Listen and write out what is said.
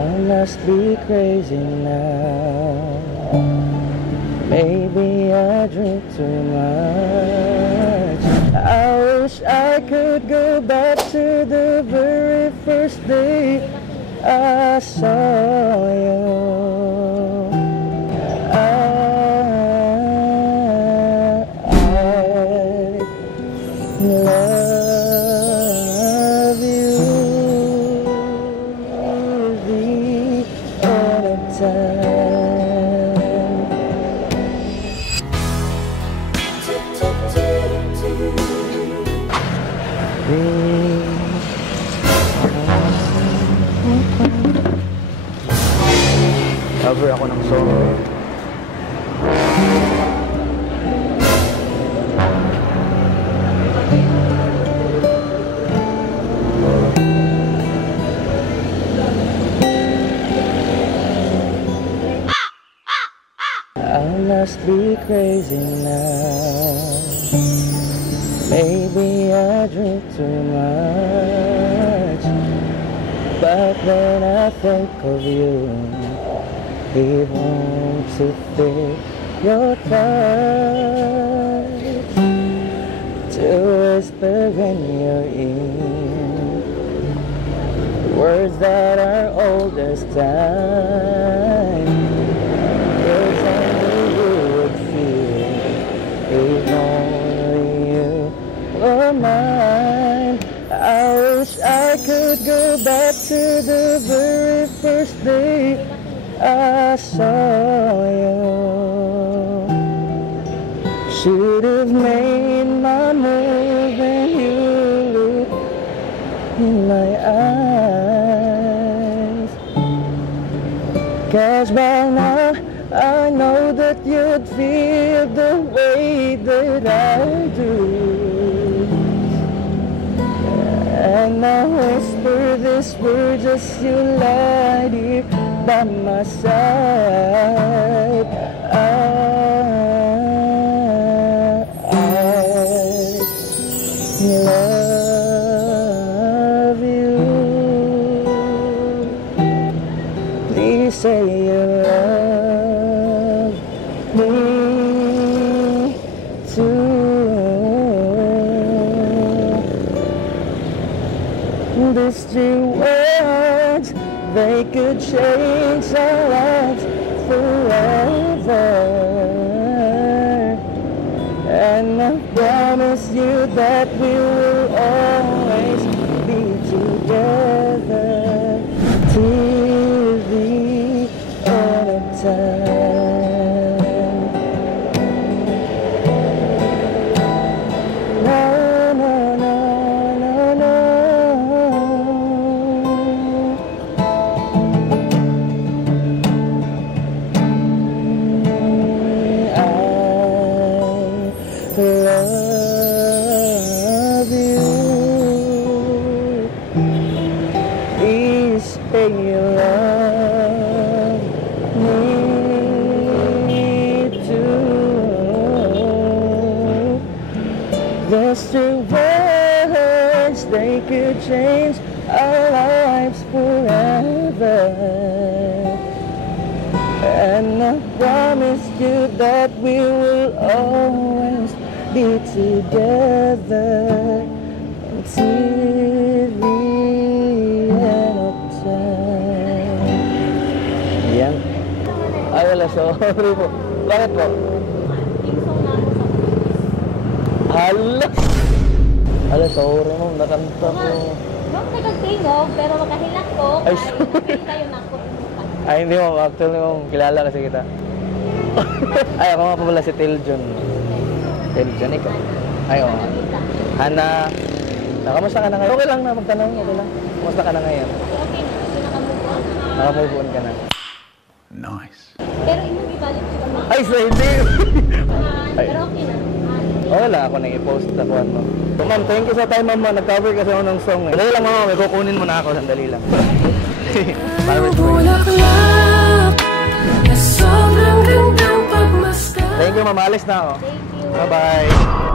I must be crazy now. Maybe I drink too much. I wish I could go back to the very first day I saw you. Cover ako ng song. I must be crazy now. Maybe I drink too much, but when I think of you, it wants to feel your touch, to whisper when you're in, words that are old as time, words only you would feel, if only you were mine. I wish I could go back to the very first day I saw you. Should have made my move when you looked in my eyes, 'cause by now I know that you'd feel the way that I do. And I whisper this word just you lie here by my side. I love you. Please say you love me too. These two words, they could change our lives forever. And I promise you that we will always be together till the end of time. No, no, no, no, no. Love you. Please say you love me too. Those two words, they could change our lives forever. And I promise you that we will always be together until the end of time. Yan. Ay, wala. Sorry po. Bakit po? Hala! Hala, sorry mo. Nakanta po. Huwag nagagtingog, pero makahilak ko. Ay, sorry. Tayo na ako. Ay, hindi mo. Actually mo. Kilala kasi kita. Ay, ako nga pa pala si Tiljon. Tiljon, ikaw. Ay, o. Hana. Kamusta ka na ngayon? Okay lang na. Magtanong. Okay lang. Kamusta ka na ngayon? Okay na. Nakamove on. Nakamove on ka na. Nice. Pero imong ibalik ko kami. Ay, so hindi. Pero okay na. Wala ako nang i-post sa kuwan mo. So, ma'am, thank you sa time, ma'am. Nag-cover kasi ako ng song. Sandali lang, ma'am. May kukunin mo na ako. Sandali lang. Thank you, ma'am. Alis na ako. Thank you. Bye-bye.